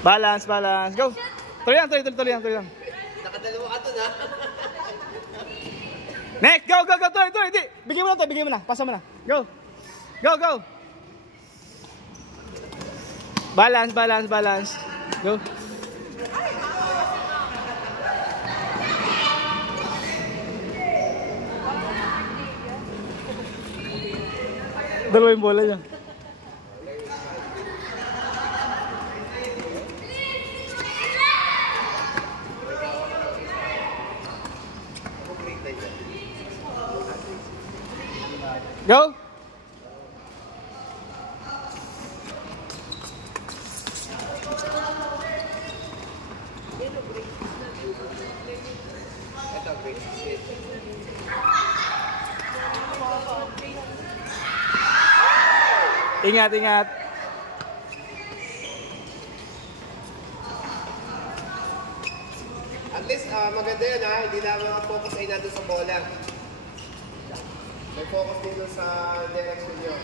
Balance, balance. Go. Tuloy lang, tuloy lang. Nakadalawa ka to na. Next, go. Tuloy. Hindi. Bigyan mo na. Pasa mo na. Go. Balance. Go. Dalawa yung bola niya. Go! Ingat. At least maganda yun ha, hindi lang focus ay nandun sa bola. May focus dito sa direction nyo.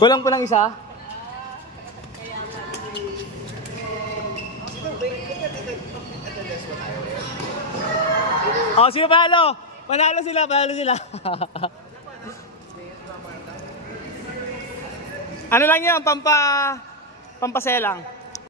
Kulang po ng isa. Oh, sino panalo? Panalo sila. Ano lang yan, pampaselang.